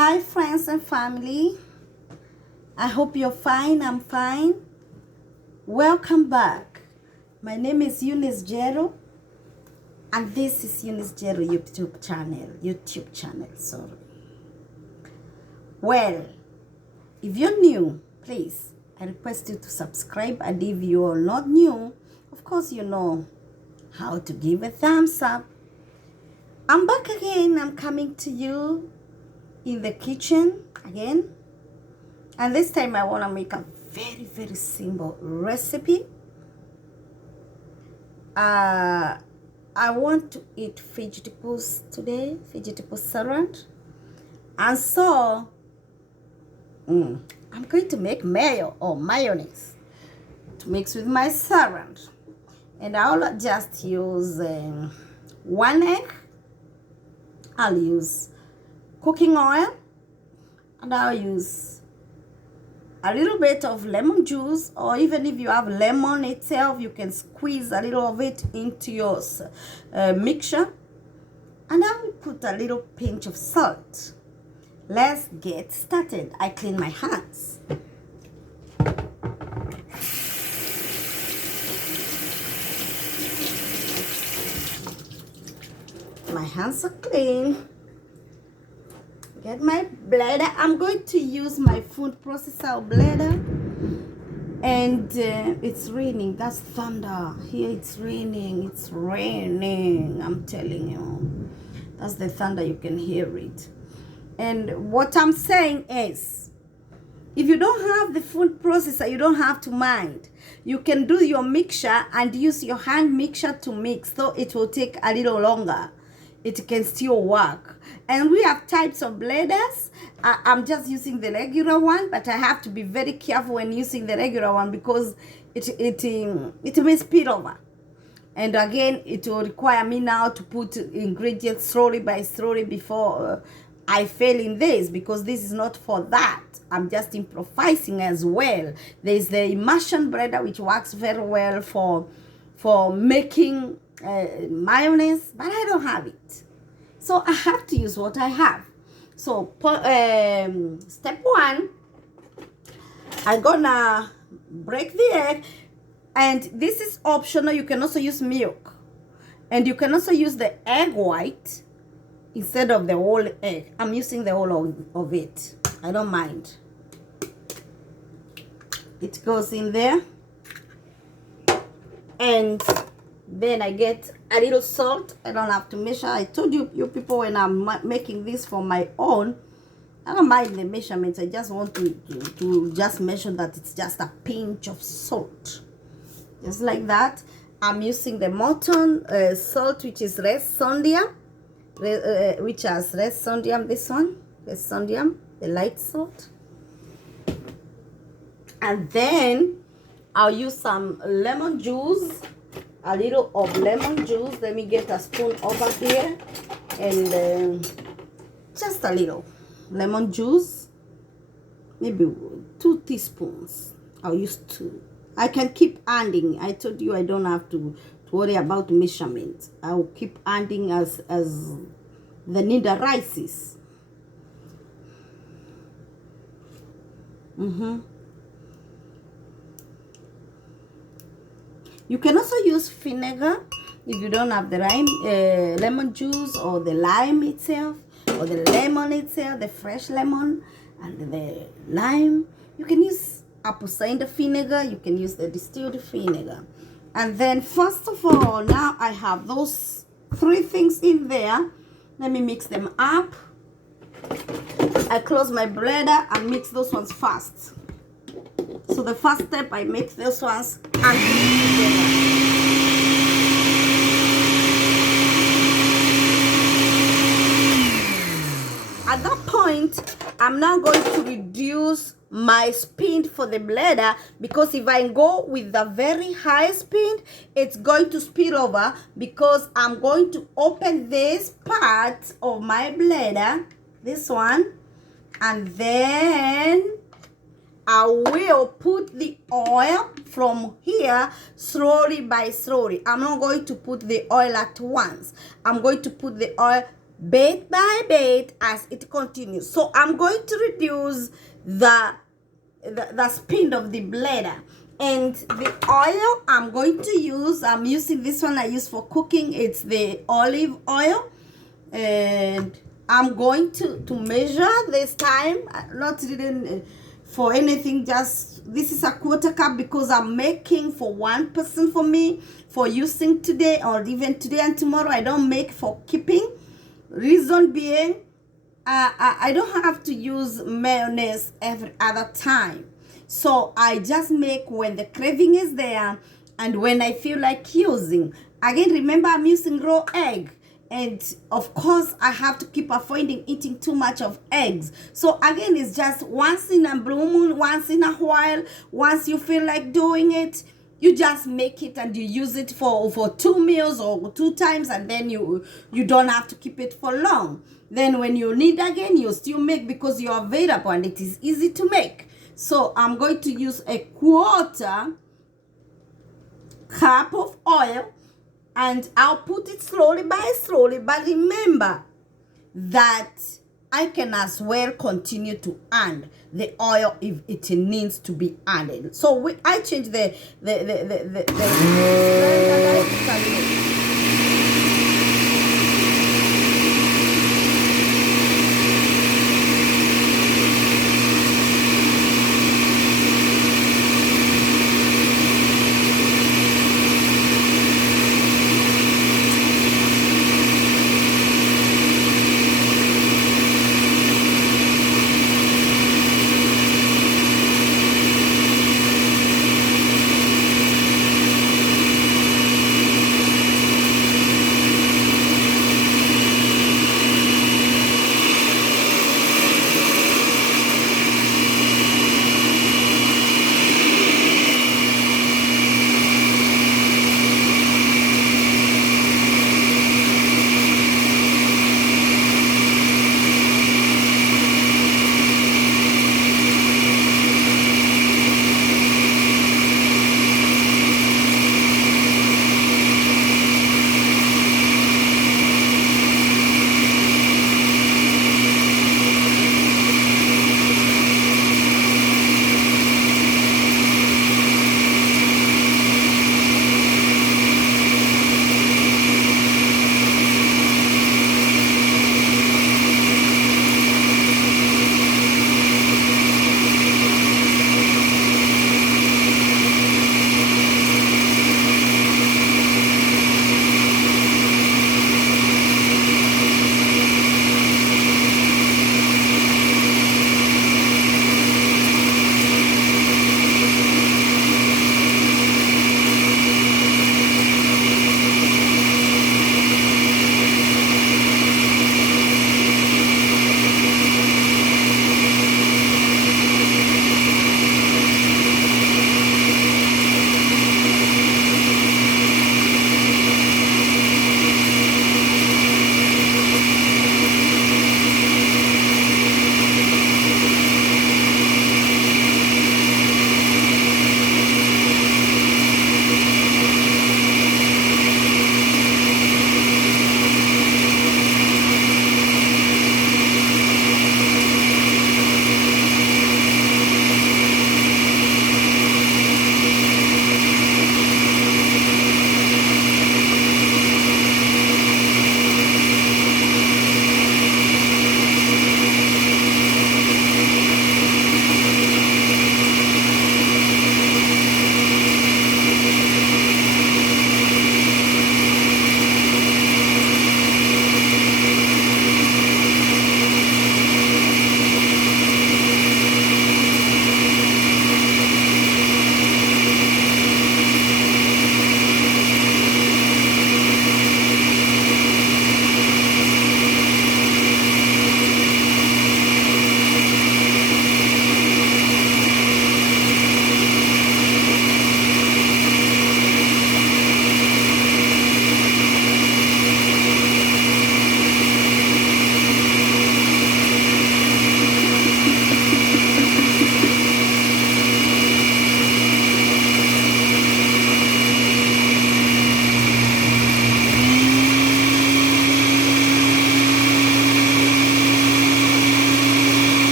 Hi friends and family, I hope you're fine. I'm fine. Welcome back. My name is Eunice Jero and this is Eunice Jero YouTube channel. Sorry. Well, if you're new, please, I request you to subscribe, and if you are not new, of course you know how to give a thumbs up. I'm back again. I'm coming to you in the kitchen again, and this time I want to make a very simple recipe. I want to eat vegetables today, vegetable salad, and so I'm going to make mayo or mayonnaise to mix with my salad, and I'll just use 1 egg. I'll use cooking oil, and I'll use a little bit of lemon juice, or even if you have lemon itself, you can squeeze a little of it into your mixture, and I will put a little pinch of salt. Let's get started. I clean my hands. My hands are clean. Get my blender. I'm going to use my food processor blender, and it's raining. That's thunder. Here it's raining. It's raining. I'm telling you. That's the thunder. You can hear it. And what I'm saying is, if you don't have the food processor, you don't have to mind. You can do your mixture and use your hand mixer to mix, so it will take a little longer. It can still work. And we have types of blenders. I'm just using the regular one, but I have to be very careful when using the regular one because it may spill over. And again, it will require me now to put ingredients slowly by slowly before I fail in this, because this is not for that. I'm just improvising as well. There's the immersion blender, which works very well for making mayonnaise, but I don't have it, so I have to use what I have. So step 1, I'm gonna break the egg, and this is optional. You can also use milk, and you can also use the egg white instead of the whole egg. I'm using the whole of it. I don't mind. It goes in there, and then I get a little salt. I don't have to measure. I told you people, when I'm making this for my own, I don't mind the measurements. I just want to just measure that it's just a pinch of salt. Just like that. I'm using the Morton salt, which is red sodium, which has red sodium, this one, red sodium, the light salt. And then I'll use some lemon juice. A little of lemon juice. Let me get a spoon over here, and just a little lemon juice, maybe 2 teaspoons. I'll use 2. I can keep adding. I told you I don't have to worry about measurement. I'll keep adding as the need arises. You can also use vinegar if you don't have the lemon juice, or the lime itself, or the lemon itself, the fresh lemon and the lime. You can use apple cider vinegar. You can use the distilled vinegar. And then first of all, now I have those 3 things in there. Let me mix them up. I close my blender and mix those ones first. So the first step, I mix those ones and mix together. At that point, I'm now going to reduce my speed for the blender, because if I go with the very high speed, it's going to spill over, because I'm going to open this part of my blender, this one, and then I will put the oil from here slowly by slowly. I'm not going to put the oil at once. I'm going to put the oil bit by bit as it continues. So I'm going to reduce the speed of the blender. And the oil I'm going to use, I'm using this one I use for cooking. It's the olive oil. And I'm going to measure this time, not really for anything, just this is a quarter cup because I'm making for one person for me for using today or even today and tomorrow. I don't make for keeping. Reason being, I don't have to use mayonnaise every other time. So I just make when the craving is there and when I feel like using. Again, remember I'm using raw egg. And of course, I have to keep avoiding eating too much of eggs. So again, it's just once in a blue moon, once in a while, once you feel like doing it, you just make it and you use it for 2 meals or 2 times, and then you don't have to keep it for long. Then when you need again, you still make because you're available and it is easy to make. So I'm going to use a quarter cup of oil and I'll put it slowly by slowly. But remember that I can as well continue to add the oil if it needs to be added. So I change the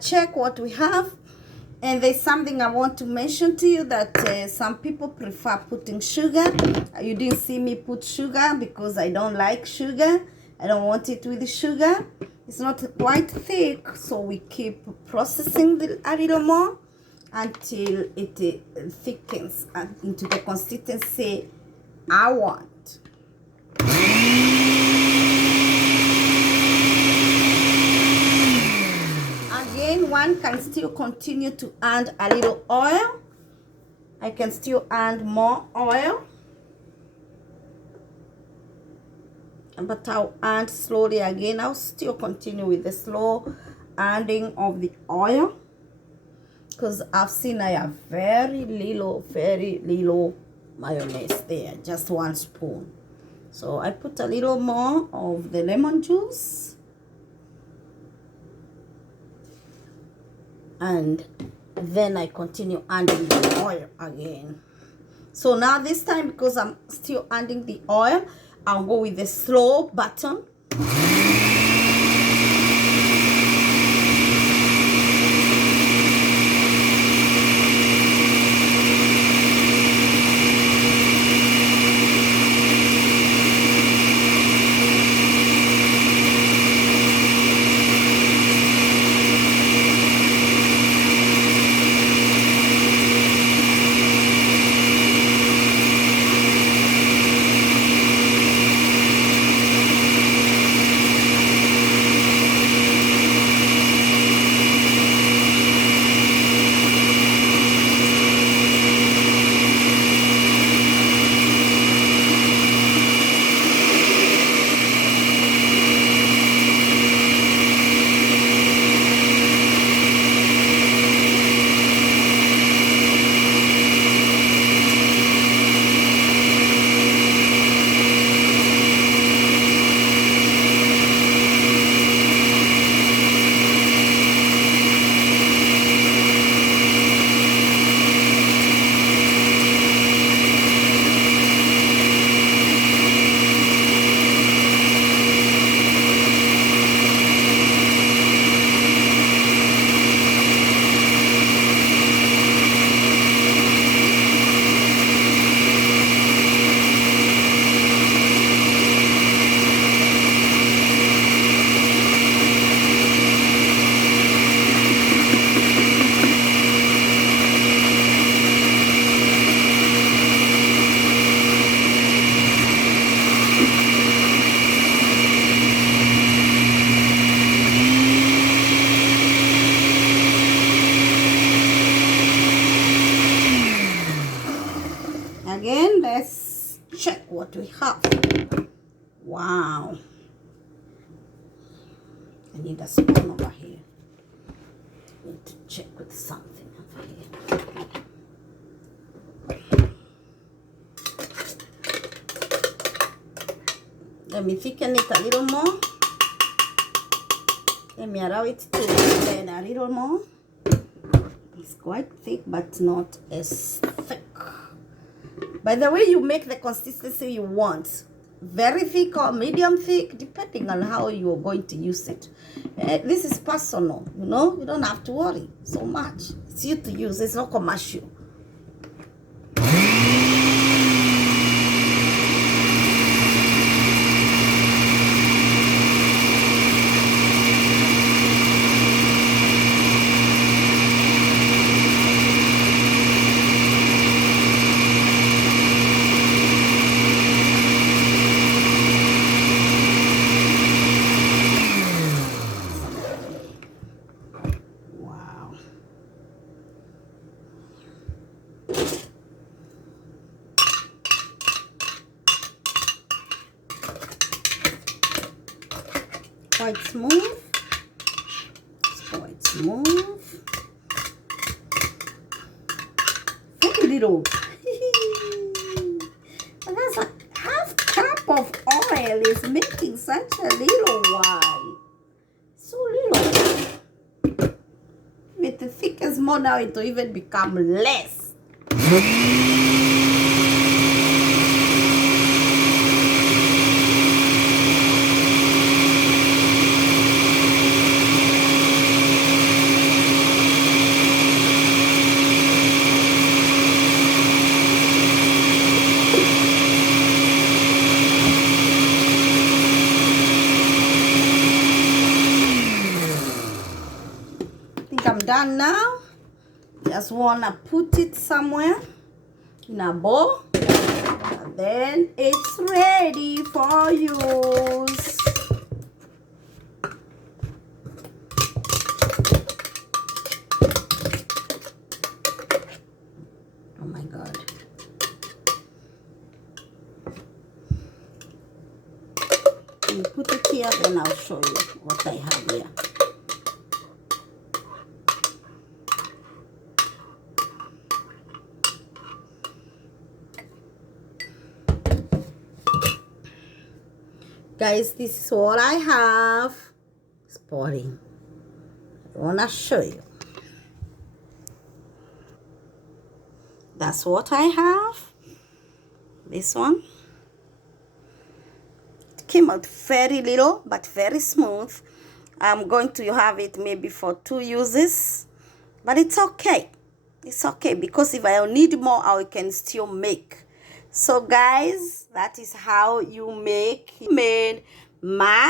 check what we have. And there's something I want to mention to you, that some people prefer putting sugar. You didn't see me put sugar because I don't like sugar. I don't want it with sugar. It's not quite thick, so we keep processing a little more until it thickens into the consistency I want. Again, one can still continue to add a little oil. I can still add more oil, but I'll add slowly again. I'll still continue with the slow adding of the oil, because I've seen I have very little mayonnaise there, just 1 spoon. So I put a little more of the lemon juice, and then I continue adding the oil again. So now this time, because I'm still adding the oil, I'll go with the slow button. Again, let's check what we have. Wow. I need a spoon over here. I need to check with something over here. Let me thicken it a little more. Let me allow it to blend a little more. It's quite thick, but not as thick. By the way, you make the consistency you want. Very thick or medium thick, depending on how you're going to use it. This is personal, you know. You don't have to worry so much. It's you to use. It's not commercial. Quite smooth. It's quite smooth. Very little. And that's a half cup of oil is making such a little one. So little. With the thickest more now, it will even become less. done now. Just wanna put it somewhere in a bowl. And then it's ready for use. Oh my God. You put it here, then I'll show you what I have here. Guys, this is what I have. It's pouring. I want to show you. That's what I have. This one. It came out very little, but very smooth. I'm going to have it maybe for 2 uses. But it's okay. It's okay, because if I need more, I can still make. So guys, that is how you make mayonnaise.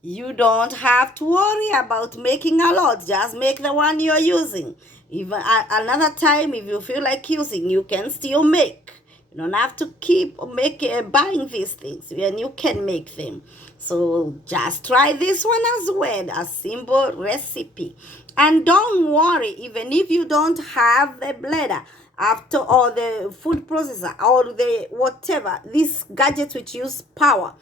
You don't have to worry about making a lot. Just make the one you're using. Even another time, if you feel like using, you can still make. You don't have to keep buying these things when you can make them. So just try this one as well, a simple recipe. And don't worry, even if you don't have the blender, after all the food processor or the whatever, these gadgets which use power,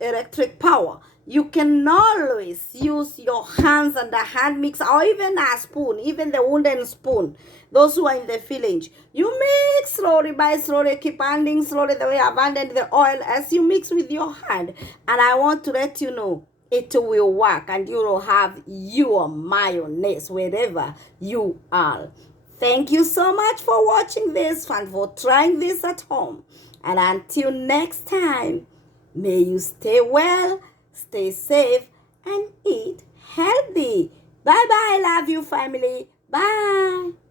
electric power, you can always use your hands and a hand mixer, or even a spoon, even the wooden spoon. Those who are in the village, you mix slowly by slowly, keep handing slowly the way I've handed the oil as you mix with your hand. And I want to let you know, it will work, and you will have your mayonnaise wherever you are. Thank you so much for watching this and for trying this at home. And until next time, may you stay well, stay safe, and eat healthy. Bye-bye. Love you, family. Bye.